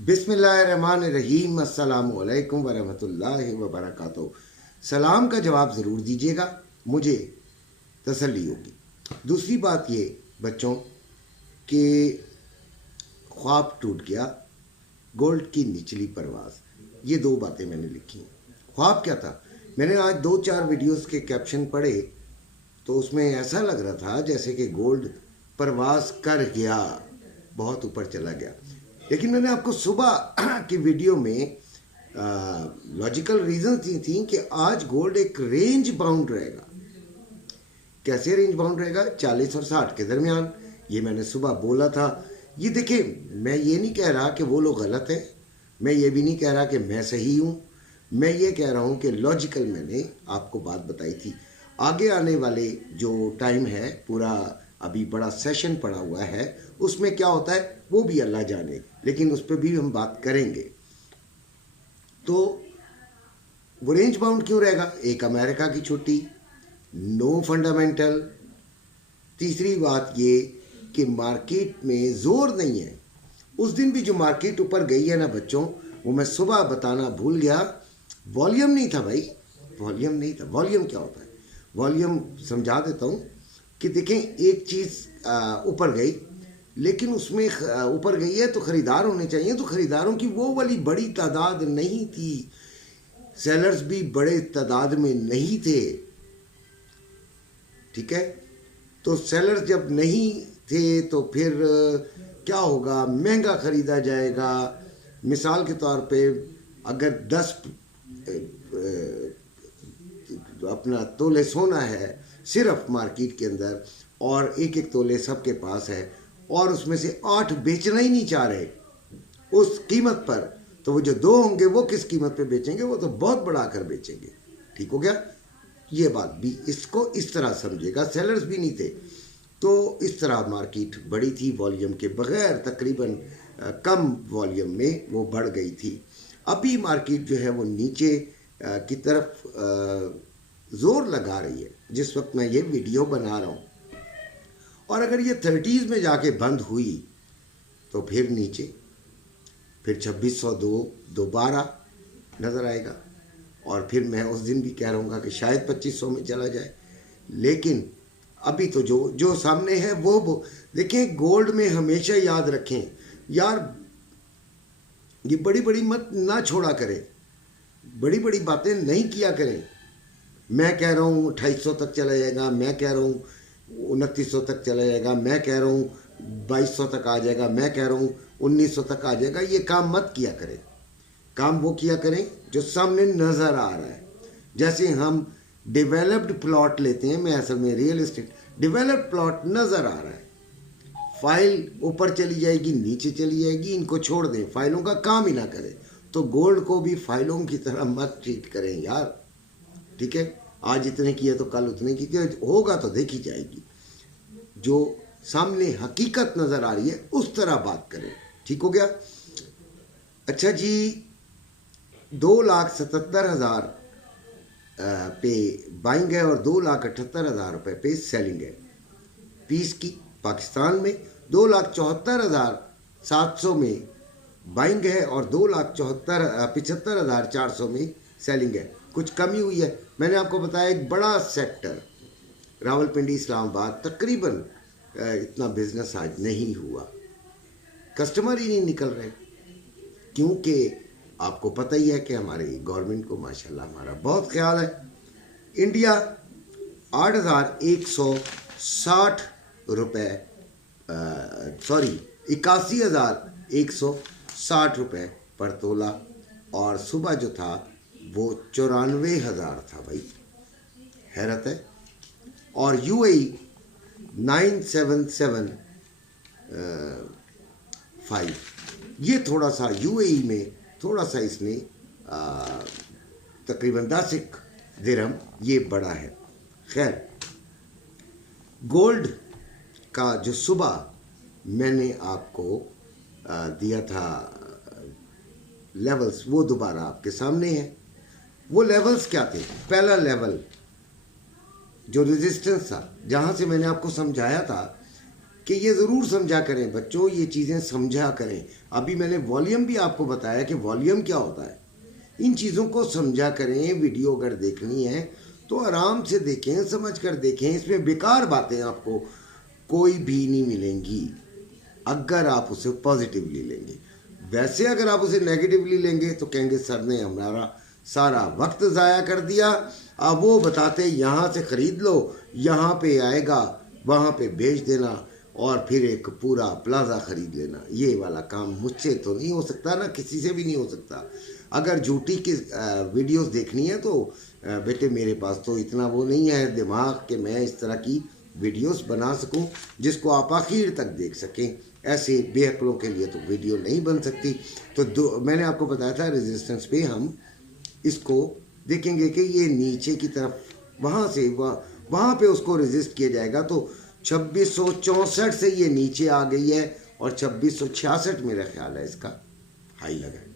बिस्मिल्लाहिर्रहमानिर्रहीम अस्सलामुअलैकुम वरहमतुल्लाहि वबरकातुहू। सलाम का जवाब ज़रूर दीजिएगा, मुझे तसल्ली होगी। दूसरी बात ये बच्चों कि ख्वाब टूट गया, गोल्ड की निचली परवाज़, ये दो बातें मैंने लिखी हैं। ख्वाब क्या था? मैंने आज 2-4 वीडियोस के कैप्शन पढ़े तो उसमें ऐसा लग रहा था जैसे कि गोल्ड परवाज़ कर गया, बहुत ऊपर चला गया। लेकिन मैंने आपको सुबह की वीडियो में लॉजिकल रीज़न थी कि आज गोल्ड एक रेंज बाउंड रहेगा। कैसे रेंज बाउंड रहेगा? 40 और 60 के दरमियान, ये मैंने सुबह बोला था। ये देखिए, मैं ये नहीं कह रहा कि वो लोग गलत हैं, मैं ये भी नहीं कह रहा कि मैं सही हूँ, मैं ये कह रहा हूँ कि लॉजिकल मैंने आपको बात बताई थी। आगे आने वाले जो टाइम है, पूरा अभी बड़ा सेशन पड़ा हुआ है, उसमें क्या होता है वो भी अल्लाह जाने, लेकिन उस पर भी हम बात करेंगे। तो वो रेंज बाउंड क्यों रहेगा? एक अमेरिका की छुट्टी, नो फंडामेंटल। तीसरी बात ये कि मार्केट में जोर नहीं है। उस दिन भी जो मार्केट ऊपर गई है ना बच्चों, वो मैं सुबह बताना भूल गया, वॉल्यूम नहीं था भाई, वॉल्यूम नहीं था। वॉल्यूम क्या होता है? वॉल्यूम समझा देता हूँ कि देखें, एक चीज़ ऊपर गई, लेकिन उसमें ऊपर गई है तो ख़रीदार होने चाहिए, तो ख़रीदारों की वो वाली बड़ी तादाद नहीं थी, सेलर्स भी बड़े तादाद में नहीं थे, ठीक है। तो सेलर्स जब नहीं थे तो फिर क्या होगा? महंगा ख़रीदा जाएगा। मिसाल के तौर पे अगर 10 अपना तोले सोना है सिर्फ मार्केट के अंदर, और एक एक तोले सबके पास है, और उसमें से 8 बेचना ही नहीं चाह रहे उस कीमत पर, तो वो जो 2 होंगे वो किस कीमत पे बेचेंगे? वो तो बहुत बढ़ा कर बेचेंगे। ठीक हो गया? ये बात भी इसको इस तरह समझिएगा। सेलर्स भी नहीं थे, तो इस तरह मार्केट बड़ी थी, वॉल्यूम के बगैर तकरीबन कम वॉल्यूम में वो बढ़ गई थी। अभी मार्केट जो है वो नीचे की तरफ ज़ोर लगा रही है जिस वक्त मैं ये वीडियो बना रहा हूँ, और अगर ये 30s में जाके बंद हुई तो फिर नीचे, फिर 2602 दोबारा नज़र आएगा, और फिर मैं उस दिन भी कह रहूँगा कि शायद 2500 में चला जाए। लेकिन अभी तो जो सामने है वो देखें। गोल्ड में हमेशा याद रखें यार, ये बड़ी बड़ी मत ना छोड़ा करें, बड़ी बड़ी बातें नहीं किया करें। मैं कह रहा हूँ 2800 तक चला जाएगा, मैं कह रहा हूँ 2900 तक चला जाएगा, मैं कह रहा हूँ 2200 तक आ जाएगा, मैं कह रहा हूँ 1900 तक आ जाएगा। ये काम मत किया करें। काम वो किया करें जो सामने नज़र आ रहा है। जैसे हम डेवलप्ड प्लॉट लेते हैं, मैं असल में रियल एस्टेट, डेवलप्ड प्लॉट नज़र आ रहा है, फाइल ऊपर चली जाएगी, नीचे चली जाएगी, इनको छोड़ दें, फाइलों का काम ही ना करें। तो गोल्ड को भी फाइलों की तरह मत ट्रीट करें यार, ठीक है। आज इतने किए तो कल उतने की होगा तो देखी जाएगी। जो सामने हकीकत नज़र आ रही है उस तरह बात करें। ठीक हो गया? अच्छा जी, 2,77,000 पे बाइंग है और 2,78,000 रुपये पे सेलिंग है पीस की। पाकिस्तान में 2,74,700 में बाइंग है और 2,75,400 में सेलिंग है। कुछ कमी हुई है। मैंने आपको बताया एक बड़ा सेक्टर रावलपिंडी इस्लामाबाद तकरीबन इतना बिजनेस आज नहीं हुआ, कस्टमर ही नहीं निकल रहे, क्योंकि आपको पता ही है कि हमारी गवर्नमेंट को माशाल्लाह हमारा बहुत ख्याल है। इंडिया 8,160 रुपये, सॉरी 81,160 रुपये पर तोला, और सुबह जो था वो 94,000 था भाई, हैरत है। और UAE 9,775, ये थोड़ा सा UAE में थोड़ा सा इसने तकरीबन 10 दिरहम ये बड़ा है। खैर, गोल्ड का जो सुबह मैंने आपको दिया था लेवल्स, वो दोबारा आपके सामने है। वो लेवल्स क्या थे? पहला लेवल जो रेजिस्टेंस था, जहाँ से मैंने आपको समझाया था कि ये ज़रूर समझा करें बच्चों, ये चीज़ें समझा करें। अभी मैंने वॉल्यूम भी आपको बताया कि वॉल्यूम क्या होता है। इन चीज़ों को समझा करें। वीडियो अगर देखनी है तो आराम से देखें, समझ कर देखें। इसमें बेकार बातें आपको कोई भी नहीं मिलेंगी अगर आप उसे पॉजिटिवली लेंगे। वैसे अगर आप उसे नेगेटिवली लेंगे तो कहेंगे सर ने हमारा सारा वक्त ज़ाया कर दिया। अब वो बताते यहाँ से ख़रीद लो, यहाँ पे आएगा, वहाँ पे भेज देना और फिर एक पूरा प्लाजा ख़रीद लेना। ये वाला काम मुझसे तो नहीं हो सकता ना, किसी से भी नहीं हो सकता। अगर झूठी की वीडियोस देखनी है तो बेटे मेरे पास तो इतना वो नहीं है दिमाग कि मैं इस तरह की वीडियोस बना सकूं जिसको आप आखिर तक देख सकें। ऐसे बेअक्लों के लिए तो वीडियो नहीं बन सकती। तो मैंने आपको बताया था रेजिस्टेंस पे हम इसको देखेंगे कि ये नीचे की तरफ वहाँ से वहाँ पे उसको रेजिस्ट किया जाएगा। तो 2664 से ये नीचे आ गई है और 2666 मेरा ख्याल है इसका हाई लगा है।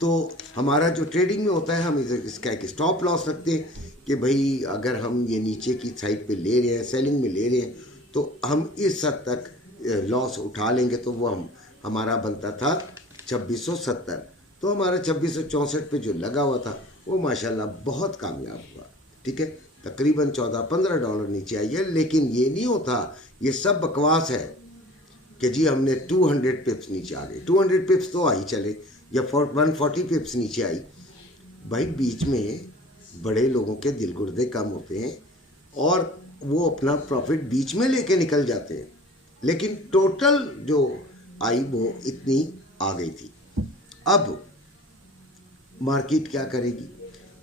तो हमारा जो ट्रेडिंग में होता है हम इसका एक स्टॉप लॉस रखते हैं कि भाई अगर हम ये नीचे की साइड पे ले रहे हैं, सेलिंग में ले रहे हैं, तो हम इस हद तक लॉस उठा लेंगे। तो वो हमारा बनता था 2670। तो हमारा 2664 पे जो लगा हुआ था वो माशाल्लाह बहुत कामयाब हुआ। ठीक है, तकरीबन $14-15 नीचे आई है। लेकिन ये नहीं होता, ये सब बकवास है कि जी हमने 200 पिप्स नीचे आ गए। 200 पिप्स तो आई चले या 140 पिप्स नीचे आई। भाई बीच में बड़े लोगों के दिल गुर्दे कम होते हैं और वो अपना प्रॉफिट बीच में लेके निकल जाते हैं। लेकिन टोटल जो आई वो इतनी आ गई थी। अब मार्केट क्या करेगी?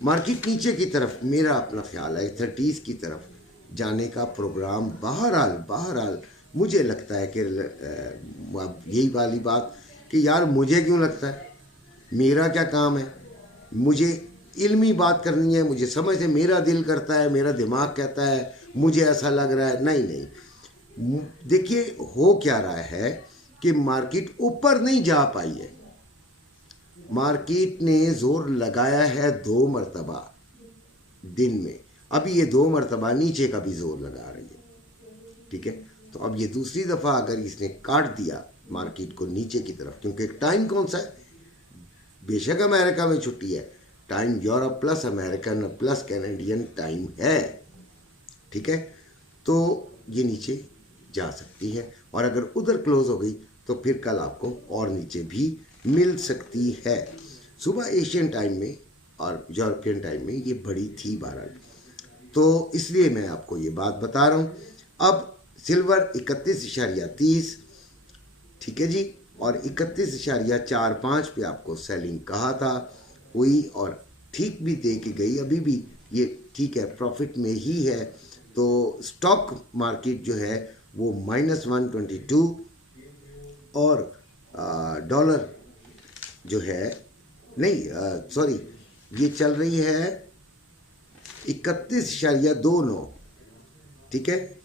मार्केट नीचे की तरफ, मेरा अपना ख्याल है 30s की तरफ जाने का प्रोग्राम बहरहाल मुझे लगता है कि यही वाली बात कि यार मुझे क्यों लगता है, मेरा क्या काम है, मुझे इल्मी बात करनी है, मुझे समझ है, मेरा दिल करता है, मेरा दिमाग कहता है, मुझे ऐसा लग रहा है। नहीं, देखिए हो क्या रहा है कि मार्केट ऊपर नहीं जा पाई है। मार्केट ने जोर लगाया है 2 मरतबा दिन में, अभी ये 2 मरतबा नीचे का भी जोर लगा रही है। ठीक है, तो अब ये दूसरी दफ़ा अगर इसने काट दिया मार्केट को नीचे की तरफ, क्योंकि टाइम कौन सा है, बेशक अमेरिका में छुट्टी है, time Europe plus American plus Canadian time है। ठीक है, तो ये नीचे जा सकती है और अगर उधर क्लोज हो गई तो फिर कल आपको और नीचे भी मिल सकती है। सुबह एशियन टाइम में और यूरोपियन टाइम में ये बड़ी थी 12, तो इसलिए मैं आपको ये बात बता रहा हूँ। अब सिल्वर 31.30, ठीक है जी, और 31.45 पे आपको सेलिंग कहा था, हुई और ठीक भी दे के गई। अभी भी ये ठीक है, प्रॉफिट में ही है। तो स्टॉक मार्केट जो है वो -122 और डॉलर जो है नहीं सॉरी ये चल रही है 31.29, ठीक है,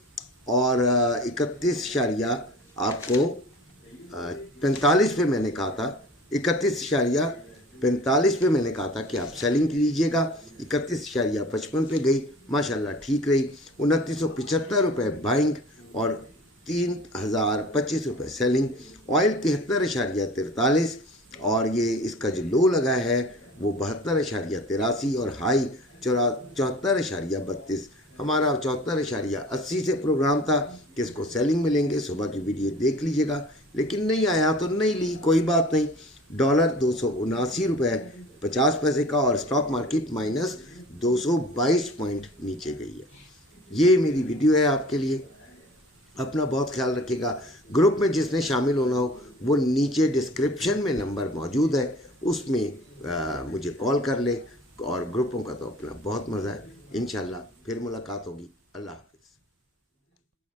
और 31.45 पे मैंने कहा था, 31.45 पे मैंने कहा था कि आप सेलिंग लीजिएगा। 31.55 पे गई, माशाल्लाह ठीक रही। 2975 रुपये बाइंग और 3025 रुपये सेलिंग। ऑयल 73.43 और ये इसका जो लो लगा है वो 72.83 और हाई 74.32। हमारा 74.80 से प्रोग्राम था कि इसको सेलिंग में लेंगे। सुबह की वीडियो देख लीजिएगा, लेकिन नहीं आया तो नहीं ली, कोई बात नहीं। डॉलर 279 रुपये 50 पैसे का और स्टॉक मार्केट -222 पॉइंट नीचे गई है। ये मेरी वीडियो है आपके लिए। अपना बहुत ख्याल रखिएगा। ग्रुप में जिसने शामिल होना हो वो नीचे डिस्क्रिप्शन में नंबर मौजूद है, उसमें मुझे कॉल कर ले। और ग्रुपों का तो अपना बहुत मज़ा है। इंशाल्लाह फिर मुलाकात होगी। अल्लाह।